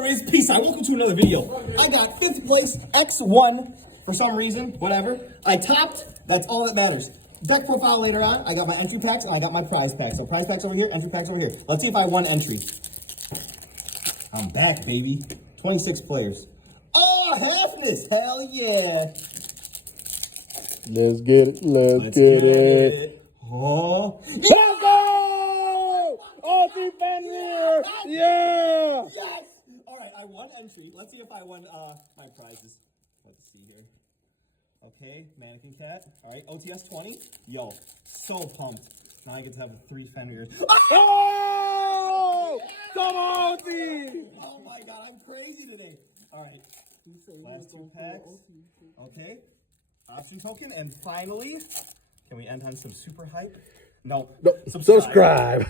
what it is? Psai. Welcome to another video. I got 5th place, X1, for some reason, whatever. I topped, that's all that matters. Deck profile later on, I got my entry packs, and I got my prize packs. So prize packs over here, entry packs over here. Let's see if I won entry. I'm back, baby. 26 players. Oh, halfness, hell yeah. Let's get it, let's get it. Oh, Let's go! Oh, defender! Yeah! Yes! All right, I won entry. Let's see if I won my prizes. Let's see here. Okay, mannequin cat. All right, OTS 20. Yo, so pumped. Now I get to have 3 fenders. Oh! Come on, D! Oh my God, I'm crazy today. All right, last 2 packs. Okay, option token, and finally, can we end on some super hype? No, Subscribe.